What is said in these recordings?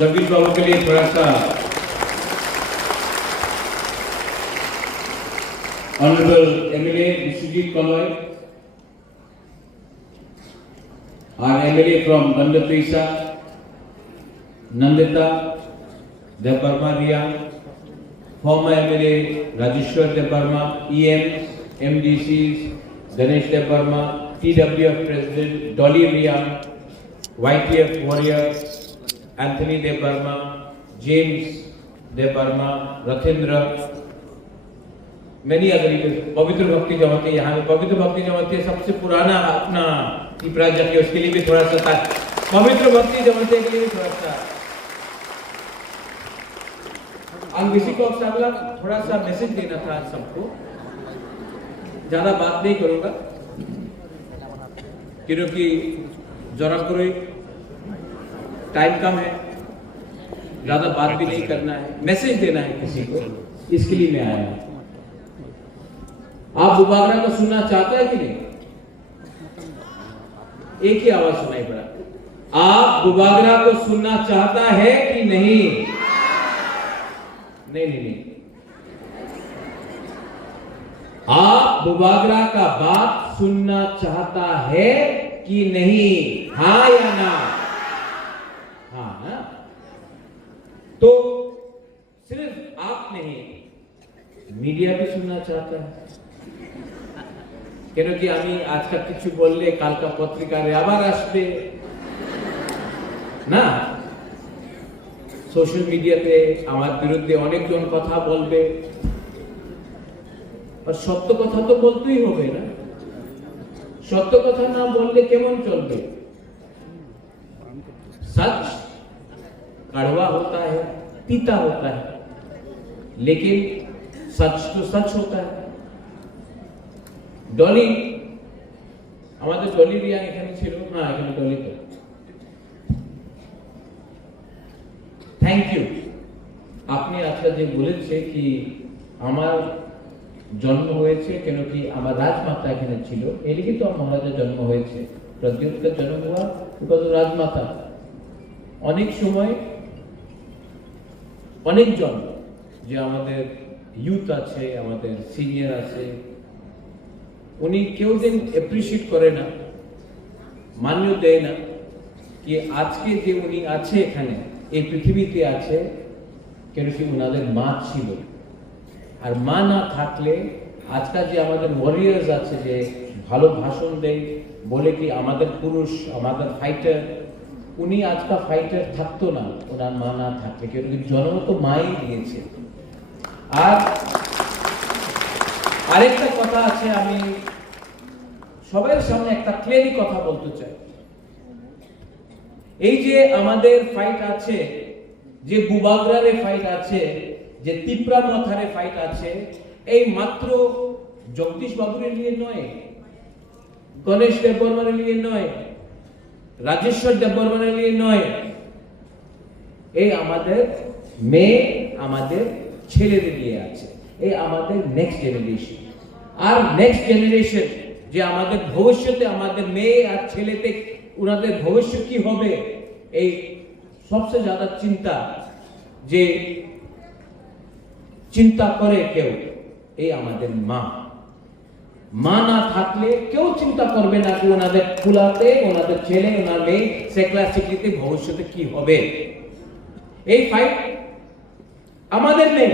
जगदीश बाबू के लिए थोड़ा सा honourable MLA Vishwajit Kalwai, our MLA from Thansa, Nandita, DebBarma Ria, former MLA Rajeshwar DebBarma, EMs, MDCs, Ganesh DebBarma, TWF President Dolly Ria, YTF Warrior, Anthony DebBarma, James DebBarma, Rathendra, many other people. पवित्र भक्ति जमाती यहाँ में पवित्र भक्ति जमाती सबसे पुराना अपना प्राजक है, उसके लिए भी थोड़ा सा पवित्र भक्ति जमाती के लिए भी थोड़ा सा अंग्रेजी को अगला थोड़ा सा मैसेज देना था सबको। ज्यादा बात नहीं करूंगा क्योंकि जरा कोई टाइम कम है, ज्यादा बात भी नहीं करना है, मैसेज देना है किसी को, इसके लिए मैं आया हूं। आप बुबागरा को सुनना चाहते हैं कि नहीं? एक ही आवाज सुनाई पड़ा। आप बुबागरा को सुनना चाहता है कि नहीं? नहीं। आप बुबागरा का बात सुनना चाहता है कि नहीं? हाँ या ना? हाँ ना? तो सिर्फ आप नहीं, मीडिया भी सुनना चाहता है। क्योंकि আমি আজকাল কিছু বললে কালকা পত্রিকারে আবার আসবে না, সোশ্যাল মিডিয়াতে আমার বিরুদ্ধে অনেকজন কথা বলবে, আর সত্য কথা তো বলতেই হবে না, সত্য কথা না বললে কেমন চলবে? सच कड़वा होता है, तीता होता है, लेकिन सच तो सच होता है। डॉली আমাদের ডলি রিয়া এখানে ছিল, হ্যাঁ এখানে ডলি তো। Thank you. আপনি আজকে যে বলেছে কি আমার জন্ম হয়েছে কেন কি আমার রাজমাতা এখানে ছিল, এর কি তো মহারাজের জন্ম হয়েছে, प्रद्योत का जन्म हुआ बिकॉज राजमाता। অনেক সময় অনেকজন যে আমাদের ইউথ আছে, আমাদের সিনিয়র আছে, উনি কেউ দিন অ্যাপ্রিশিয়েট করে না, মান্য দেয় না कि আজকে যে উনি আছে এখানে এই পৃথিবীতে আছে কেন কি ওনাদের মা ছিল। আর মা না থাকলে আজকাল যে আমাদের ওয়ারিয়ার্স আছে যে ভালো ভাষণ দেয়, বলে কি আমাদের পুরুষ, আমাদের ফাইটার, উনি আজকাল ফাইটার থাকতো না ওনার মা না থাকলে, কেন কি জন্ম তো মাই দিয়েছে। আর আরেকটা কথা আছে, আমি সবার সামনে একটা ক্লিয়ারলি কথা বলতে চাই। এই যে আমাদের ফাইট আছে, যে বুবাগ্রারে ফাইট আছে, যে তিপ্রা মথারে ফাইট আছে, এই মাত্র জগদীশ বাবুর নিয়ে নয়, গণেশ দেববর্মার নিয়ে নয়, রাজেশ্বর দেববর্মার নিয়ে নয়, এই আমাদের মেয়ে, আমাদের ছেলেদের নিয়ে আছে, এই আমাদের নেক্সট জেনারেশন। আর নেক্সট জেনারেশন যে আমাদের ভবিষ্যতে আমাদের মেয়ে আর ছেলেতে ওনাদের ভবিষ্যৎ কি হবে, এই সবচেয়ে ज्यादा চিন্তা যে চিন্তা করে কেউ, এই আমাদের মা। মা না থাকলে কেউ চিন্তা করবে না যে ওনাদের ফুলাতে, ওনাদের ছেলে, ওনার মেয়ে সেকলা সিকলিতে ভবিষ্যতে কি হবে। এই ফাইট আমাদের নেই,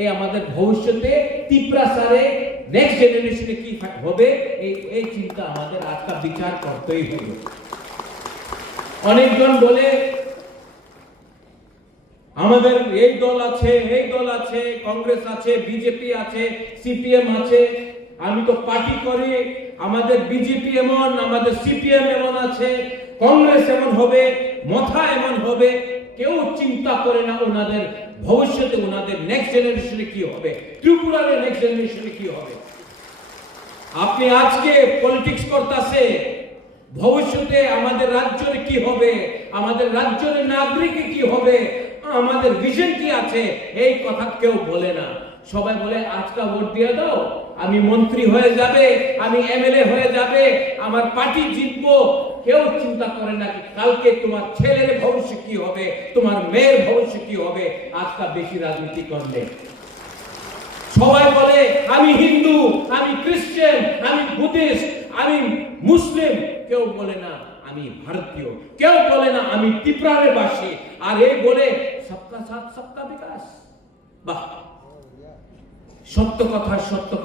এই আমাদের ভবিষ্যতে তিপ্রা সারে নেক্সট জেনারেশনে কি হবে, এই চিন্তা আমাদের আজকে বিচার করতেই হবে। অনেকজন বলে আমাদের এই দল আছে, এই দল আছে, কংগ্রেস আছে, বিজেপি আছে, সিপিএম আছে, আমি তো পার্টি করি, আমাদের বিজেপি এমন, আমাদের সিপিএম এমন আছে, কংগ্রেস এমন হবে, মথা এমন হবে। কেউ চিন্তা করে না ওনাদের ভবিষ্যতে, ওনাদের নেক্সট জেনারেশনে কি হবে, ত্রিপুরার নেক্সট জেনারেশনে কি হবে। আপনি আজকে পলিটিক্স করতেছে, ভবিষ্যতে আমাদের রাজ্যের কি হবে, আমাদের রাজ্যের নাগরিক কি হবে, আমাদের ভিশন কি আছে, এই কথা কেউ বলে না। সবাই বলে আজকা ভোট দিয়ে দাও, আমি মন্ত্রী হয়ে যাবে, আমি এমএলএ হয়ে যাবে, আমার পার্টি জিতবো। কেউ চিন্তা করে না কালকে তোমার ছেলের ভবিষ্যৎ কি হবে, তোমার মেয়ের ভবিষ্যৎ কি হবে আজকা বেশি রাজনীতি করলে। সবাই বলে আমি হিন্দু, আমি খ্রিস্টান, আমি বুদ্ধিস্ট, আমি মুসলিম। কেউ বলে না আমি ভারতীয়, কেউ বলে না আমি ত্রিপুরার বাসী। আর এই বলে সবকা সাথ সবকা বিকাশ। বাহ, সত্য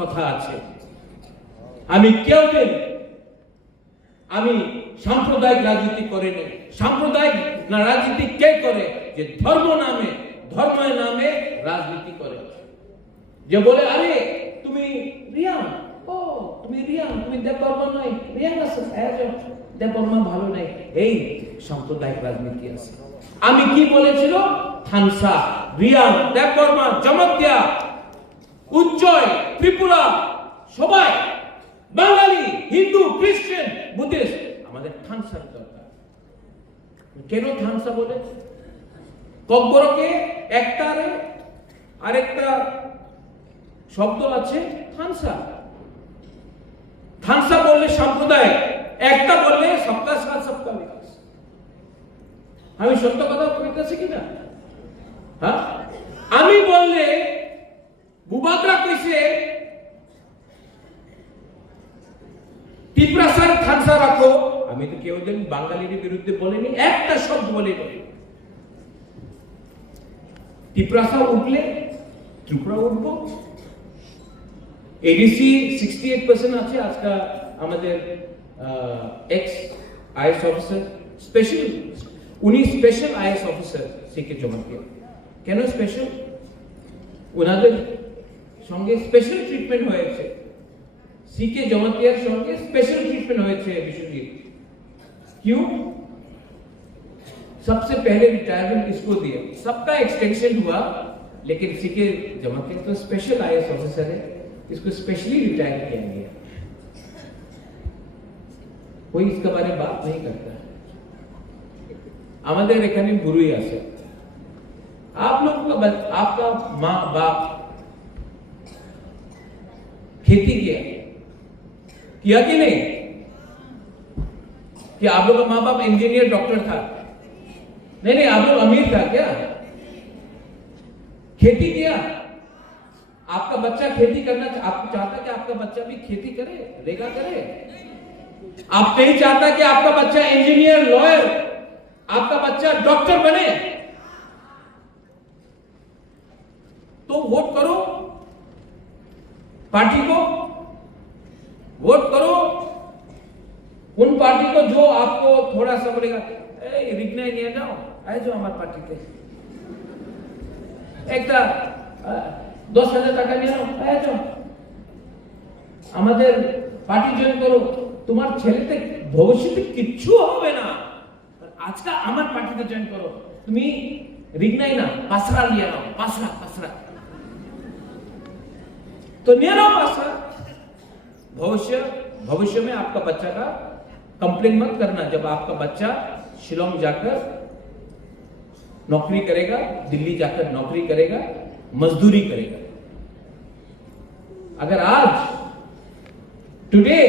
কথা আছে। আমি কেউ দিন আমি সাম্প্রদায়িক রাজনীতি করে নেই। সাম্প্রদায়িক রাজনীতি কে করে? যে ধর্মের নামে রাজনীতি করে। যে বলে আরে তুমি রিয়াং, তুমি দেববর্মা নয়, রিয়াং আছে, দেববর্মা ভালো নাই। এই সাম্প্রদায়িক রাজনীতি আছে। আমি কি বলেছিল? থানসা, রিয়াং, দেববর্মা, জমতিয়া, উজ্জয়, ত্রিপুরা, সবাই বাঙালি, হিন্দু, খ্রিস্টান, বুদ্ধিস্ট, আমাদের থানসার দরকার। কেন থানসা বলে? ককবরকে একটারে আরেকটা শব্দ আছে থানসা। থানসা বললে সম্প্রদায়, একটা বললে সবকা সাথ সবকা বিকাশ। আমি সত্য কথা কইতেছি কিনা? হ্যাঁ, আমি বললে বুবাগ্রা কইছে ত্রিপুরাসার থানসা রাখো। আমি তো কেউ দিন বাঙালির বিরুদ্ধে বলিনি, একটা শব্দ বলিনি। ত্রিপুরাসা উঠলে ত্রিপুরা উঠবো। এডিসি 68% আছে আজকা আমাদের এক্স আইএস অফিসার, উনি স্পেশাল আইএস অফিসার সিকে জমাতিয়া। কেন স্পেশাল? ওনাদের সঙ্গে স্পেশাল ট্রিটমেন্ট হয়েছে। सीके जमातियार संगे स्पेशल ट्रीटमेंट हुए थे विश्वजीत। क्यों? सबसे पहले रिटायरमेंट इसको दिया, सबका एक्सटेंशन हुआ, लेकिन सीके जमातियार तो स्पेशल आईएएस ऑफिसर है, इसको स्पेशली रिटायर किया गया। कोई इसके बारे में बात नहीं करता। আমাদের এখানে বুড়ি আছে, आप लोग का आपका माँ बाप खेती किया कि नहीं? कि आप लोग का माँ बाप इंजीनियर डॉक्टर था? नहीं, आप लोग अमीर था क्या? खेती किया? आपका बच्चा खेती करना आप चाहता कि आपका बच्चा भी खेती करे, रेगा करे? आप नहीं चाहता कि आपका बच्चा इंजीनियर, लॉयर, आपका बच्चा डॉक्टर बने? तो वोट करो, पार्टी को वोट करो, उन पार्टी को जो आपको थोड़ा सा बोलेगा रिग्नाई नहीं जाओ, आए जो हमारे पार्टी के एक 10,000 টাকা নিয়ে নাও, আয় যাও আমাদের পার্টি জয়েন করো, তোমার ছেলেতে ভবিষ্যতে কিচ্ছু হবে না, আজকে আমার পার্টিতে জয়েন করো, তুমি रिग्नाई ना पासरा लिया नाओ, पासरा तो नियरो पासरा। भविष्य में आपका बच्चा का कंप्लेन मत करना जब आपका बच्चा शिलोंग जाकर नौकरी करेगा, दिल्ली जाकर नौकरी करेगा, मजदूरी करेगा। अगर आज today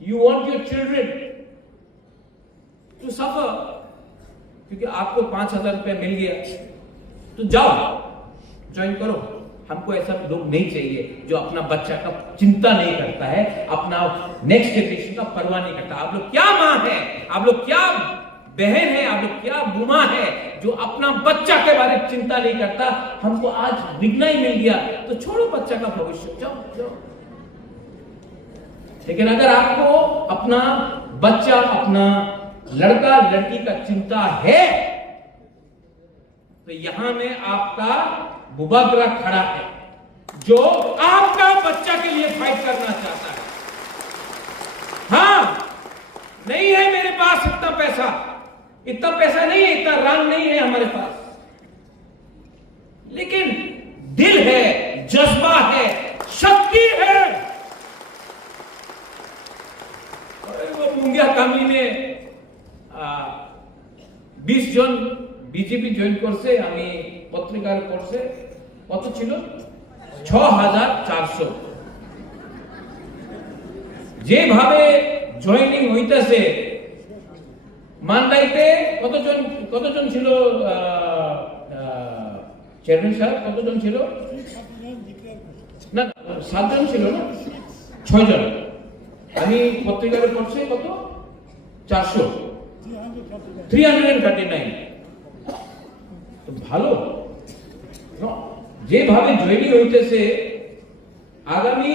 you want your children to suffer क्योंकि आपको 5,000 रुपया मिल गया, तो जाओ ज्वाइन करो। हमको ऐसा लोग नहीं चाहिए जो अपना बच्चा का चिंता नहीं करता है, अपना नेक्स्ट जनरेशन का परवाह नहीं करता। आप लोग क्या मां है, आप लोग क्या बहन है, आप लोग क्या बुमा है जो अपना बच्चा के बारे में चिंता नहीं करता। हमको आज रिग्नाई मिल गया तो छोड़ो बच्चा का भविष्य, जाओ। लेकिन अगर आपको अपना बच्चा, अपना लड़का लड़की का चिंता है तो यहां में आपका बुबाग्रा खड़ा है जो आपका बच्चा के लिए फाइट करना चाहता है। हां, नहीं है मेरे पास इतना पैसा नहीं है, इतना रंग नहीं है हमारे पास, लेकिन दिल है, जज्बा है, शक्ति है। वो मुंगिया कामी ने 20 জন বিজেপি জয়েন করছে, আমি পত্রিকার করছে, কত ছিল 6400 যেভাবে জয়েনিং হইতেছে মান্দাইতে কতজন ছিল চেয়ারম্যান সাহেব কতজন ছিল না 7 জন ছিল না 6 জন আমি পত্রিকাতে পড়ছি কত 339 তো ভালো যেভাবে জয়েনিং হইতেছে আগামী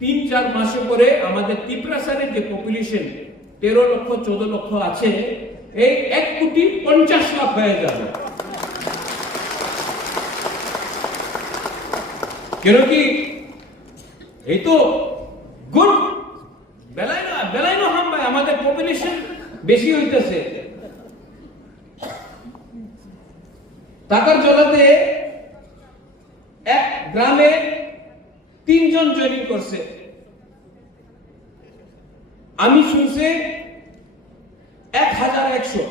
3-4 মাসে পরে আমাদের ত্রিপুরাসারের যে পপুলেশন 13 লক্ষ 14 লক্ষ আছে এই 1,50,00,000 হয়ে যাবে কেন কি এই তো গুড বেলায় না হাম ভাই আমাদের পপুলেশন বেশি হইতেছে টাকার জলাতে এক গ্রামে 3 জন জয়েনিং করছে আমি শুনছি 1100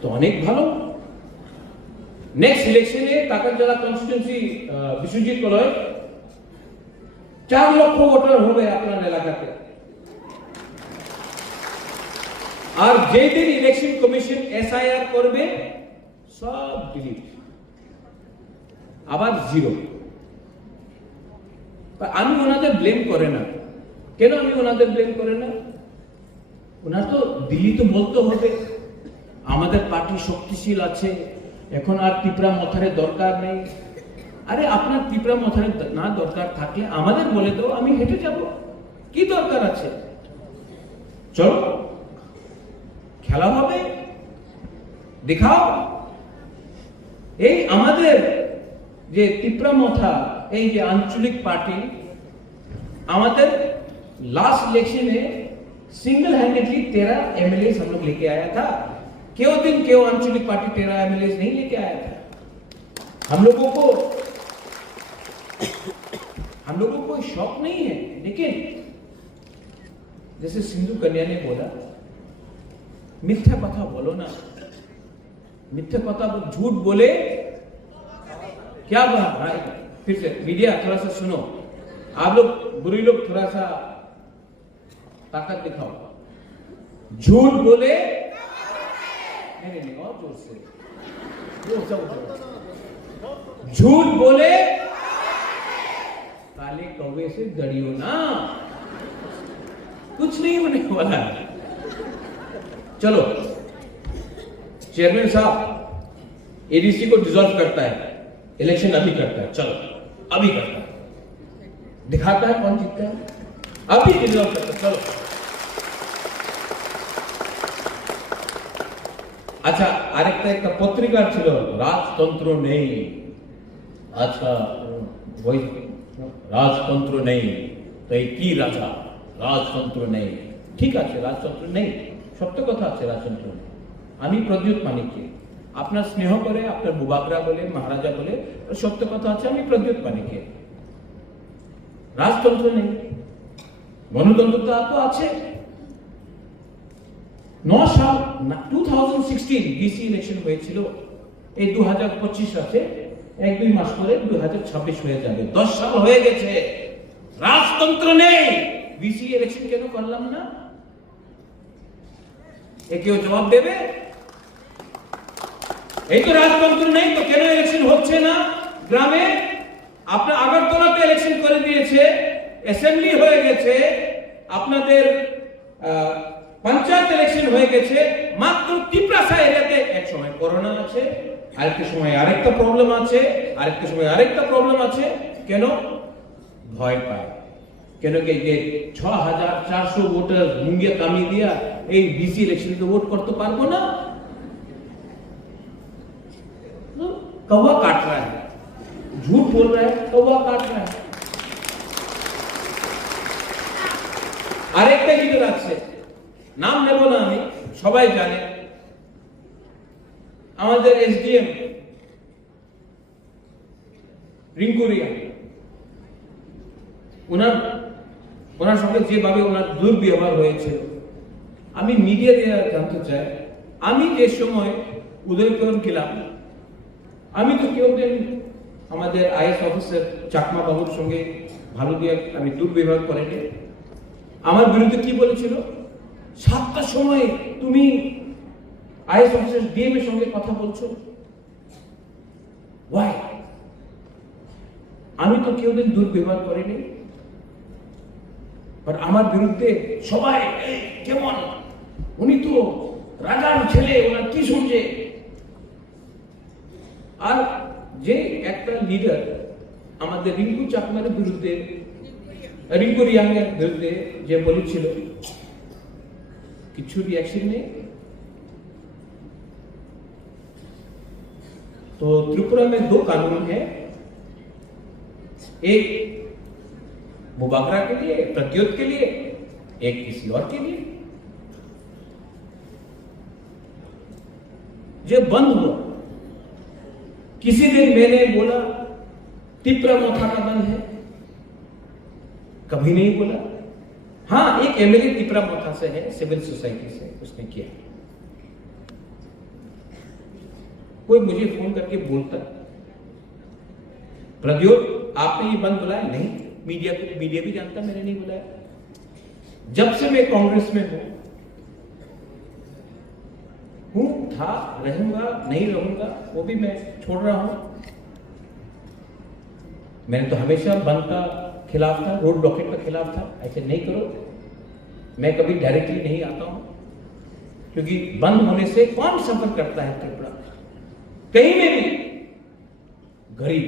তো অনেক ভালো নেক্সট ইলেকশনে টাকার জেলা কনস্টিটিউয়েন্সি বিশ্বজিৎ কলয় 4 লক্ষ ভোটার হবে আপনার এলাকাতে আর যেদিন ইলেকশন কমিশন এসআইআর করবে সব ডিলিট আবার জিরো আমি ওনাদের ব্লেম করে না কেন আমি ওনাদের ব্লেম করে না ওনার তো দিল্লি তো বলতে হবে আমাদের পার্টি শক্তিশীল আছে এখন আর ত্রিপুরা মথারের দরকার নেই আরে আপনার ত্রিপুরা মথারের না দরকার থাকলে আমাদের বলে দাও আমি হেঁটে যাব কি দরকার আছে চলো খেলা হবে দেখাও এই আমাদের যে ত্রিপুরা মথা এই যে আঞ্চলিক পার্টি আমাদের लास्ट इलेक्शन में सिंगल हैंडेडली 13 एमएलए हम लोग लेके आया था क्यों आंचलिक पार्टी 13 एमएलए नहीं लेके आया था हम लोगों को शौक नहीं है लेकिन जैसे सिंधु कन्या ने बोला मिथ्या कथा बोलो ना मिथ्या कथा झूठ बोले क्या भाई फिर से मीडिया थोड़ा सा सुनो आप लोग बुरी लोग थोड़ा सा ताकत दिखाओ झूठ बोले नहीं और जोर से झूठ बोले काले कौवे से डरियो ना कुछ नहीं होने वाला चलो चेयरमैन साहब एडीसी को डिसॉल्व करता है इलेक्शन अभी करता है चलो अभी करता है दिखाता है कौन जीतता है अभी डिसॉल्व करता है चलो আচ্ছা আরেকটা একটা পত্রিকা ছিল রাজতন্ত্র নেই আচ্ছা ওই রাজতন্ত্র নেই তো এই কি রাজা রাজতন্ত্র নেই ঠিক আছে রাজতন্ত্র নেই সত্য কথা আছে রাজতন্ত্র নেই আমি প্রদ্যুৎ মানিক্য আপনার স্নেহ করে আপনার বুবাগ্রা বলে মহারাজা বলে সত্য কথা আছে আমি প্রদ্যুৎ মানিক্য রাজতন্ত্র নেই গণতন্ত্রতা তো আছে 9 সাল 2016 ডিসি ইলেকশন হয়েছিল এই 2025 আছে 1-2 মাস পরে 2026 হয়ে যাবে 10 সাল হয়ে গেছে রাজতন্ত্র নেই ডিসি ইলেকশন কেন করলাম না কেউ জবাব দেবে এই তো রাজতন্ত্র নেই তো কেন ইলেকশন হচ্ছে না গ্রামে আপনার আগরতলাতে ইলেকশন করে দিয়েছে অ্যাসেম্বলি হয়ে গেছে আপনাদের पंचायत इलेक्शन হয়ে গেছে মাত্র ত্রিপুরা এরিয়াতে এক সময় করোনা আছে আরেকটা সময় আরেকটা প্রবলেম আছে আরেকটা সময় আরেকটা প্রবলেম আছে কেন ভয় পায় কেন কি যে 6400 ভোটার মুঙ্গিয়া কামি দিয়া এই ডিসি ইলেকশনে ভোট করতে পারবো না कौवा काट रहा है झूठ बोल रहा है कौवा काट रहा है আরেকটা লিডার আছে নাম নেব না আমি সবাই জানে আমাদের এসডিএম রিঙ্কুরিয়া ওনার সঙ্গে যেভাবে ওনার দুর্ব্যবহার হয়েছে আমি মিডিয়া দিয়ে জানতে চাই আমি যে সময় উদয়পুর গেলাম আমি তো কেউ দিন আমাদের আইএস অফিসার চাকমা বাবুর সঙ্গে ভালো দিয়ে আমি দুর্ব্যবহার করেনি। আমার বিরুদ্ধে কি বলেছিল, 7টার সময় তুমি আইএস অফিসার ডিএম এর সঙ্গে কথা বলছো, ওয়াই? আমি তো কেউ দিন দুর্ব্যবহার করিনি, আর আমার বিরুদ্ধে সবাই কেমন, উনি তো রাজার ছেলে, ওনার কি শুনছে। আর যে একটা লিডার আমাদের রিঙ্কু চাকমার বিরুদ্ধে, রিঙ্কু রিয়াংয়ের বিরুদ্ধে যে বলেছিল, কিছু रिएक्शन नहीं। तो त्रिपुरा में 2 कानून है, एक बुबाग्रा के लिए, प्रद्योत के लिए, एक किसी और के लिए। जब बंद हुआ, किसी दिन मैंने बोला तिप्रा मोथा का बंद है, कभी नहीं बोला। हाँ, एक एमएलए तिप्रा मोथा से है, सिविल सोसाइटी से, उसने किया। कोई मुझे फोन करके बोलता प्रद्योत आपने ये बंद बुलाया, नहीं, मीडिया भी जानता मैंने नहीं बुलाया। जब से मैं कांग्रेस में हूं, था, रहूंगा, नहीं रहूंगा, वो भी मैं छोड़ रहा हूं। मैंने तो हमेशा बंद का खिलाफ था, रोड ब्लॉकेट का खिलाफ था, ऐसे नहीं करो। मैं कभी डायरेक्टली नहीं आता हूं, क्योंकि बंद होने से कौन सफर करता है त्रिपुरा, कहीं में भी गरीब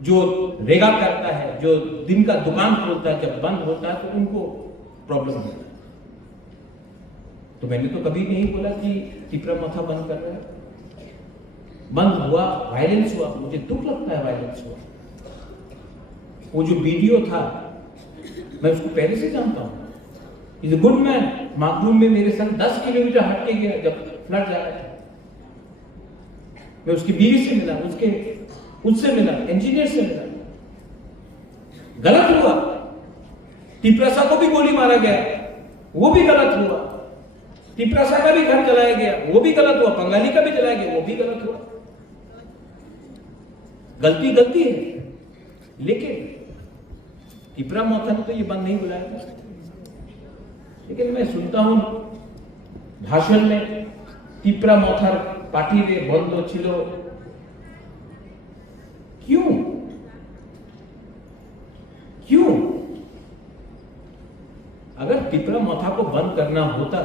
जो रेगा करता है, जो दिन का दुकान खोलता है, जब बंद होता है तो उनको प्रॉब्लम होता है। तो मैंने तो कभी नहीं बोला कि तिप्रा मोथा बंद कर रहा है। बंद हुआ, वायलेंस हुआ, मुझे दुख लगता है वायलेंस हुआ। वो जो वीडियो था, मैं उसको पहले से जानता हूं, इज अ गुड मैन। माकरूम में मेरे संग 10 किलोमीटर हट के गया जब फ्लड जा रहा था। मैं उसकी बीवी से मिला, उससे मिला, इंजीनियर से मिला। गलत हुआ, तिप्रासा को भी गोली मारा गया, वो भी गलत हुआ। तिप्रासा का भी घर जलाया गया, वो भी गलत हुआ। बंगाली का भी जलाया गया, वो भी गलत हुआ। गलती है, लेकिन तिप्रा मोथा ने तो ये बंद नहीं बुलाया था। लेकिन मैं सुनता हूं भाषण में तिप्रा मोथार पार्टी रे बंद छिलो, क्यों? अगर तिप्रा मोथा को बंद करना होता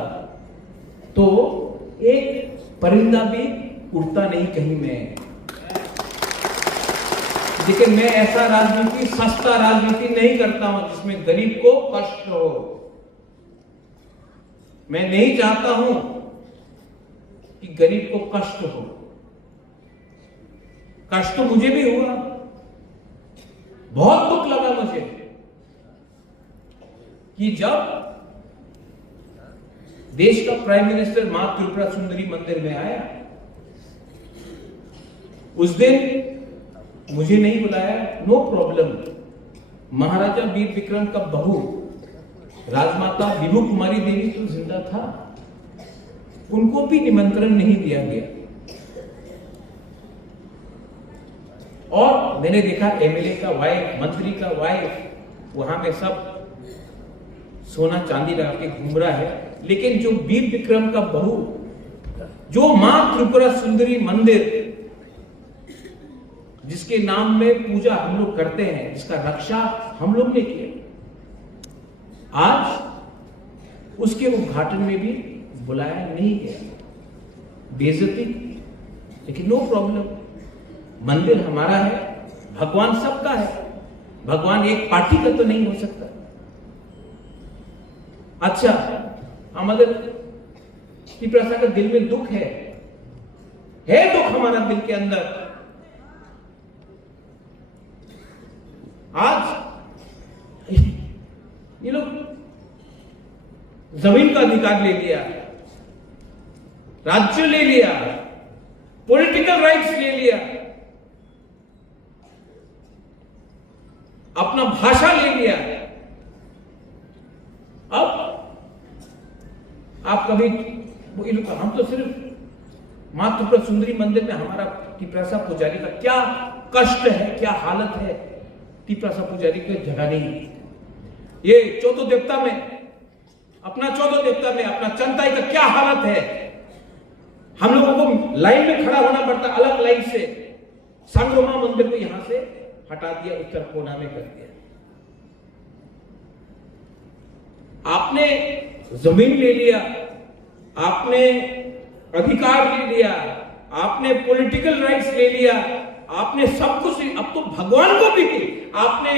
तो एक परिंदा भी उड़ता नहीं कहीं में। लेकिन मैं ऐसा राजनीति, सस्ता राजनीति नहीं करता हूं जिसमें गरीब को कष्ट हो। मैं नहीं चाहता हूं कि गरीब को कष्ट हो। कष्ट तो मुझे भी हुआ, बहुत दुख लगा मुझे कि जब देश का प्राइम मिनिस्टर मां त्रिपुरा सुंदरी मंदिर में आया, उस दिन मुझे नहीं बुलाया, नो प्रॉब्लम। महाराजा वीर विक्रम का बहू राजमाता विभू कुमारी देवी तो जिंदा था, उनको भी निमंत्रण नहीं दिया गया। और मैंने देखा एमएलए का वाइफ, मंत्री का वाइफ वहां में सब सोना चांदी लगा के घूम रहा है, लेकिन जो वीर विक्रम का बहू, जो मां त्रिपुरा सुंदरी मंदिर जिसके नाम में पूजा हम लोग करते हैं, जिसका रक्षा हम लोग ने किया, आज उसके उद्घाटन में भी बुलाया नहीं गया, बेइज्जती। लेकिन नो प्रॉब्लम, मंदिर हमारा है, भगवान सबका है, भगवान एक पार्टी का तो नहीं हो सकता। अच्छा, हमारे तिप्रासा का दिल में दुख है दुख हमारा दिल के अंदर। आज ये लोग जमीन का अधिकार ले लिया, राज्य ले लिया, पॉलिटिकल राइट्स ले लिया, अपना भाषा ले लिया। अब आप कभी हम तो सिर्फ मातृ सुंदरी मंदिर में हमारा टिपरासा पुजारी का क्या कष्ट है, क्या हालत है। टिपरासा पुजारी को जगह नहीं। ये चौथो देवता में, अपना चौथो देवता में अपना चंताई का क्या हालत है। हम लोगों को लाइन में खड़ा होना पड़ता, अलग लाइन से। सालब्रुमा मंदिर को यहां से हटा दिया, उत्तर कोना में कर दिया। आपने जमीन ले लिया, आपने अधिकार ले लिया, आपने पॉलिटिकल राइट्स ले लिया, आपने सब कुछ। अब तो भगवान को भी आपने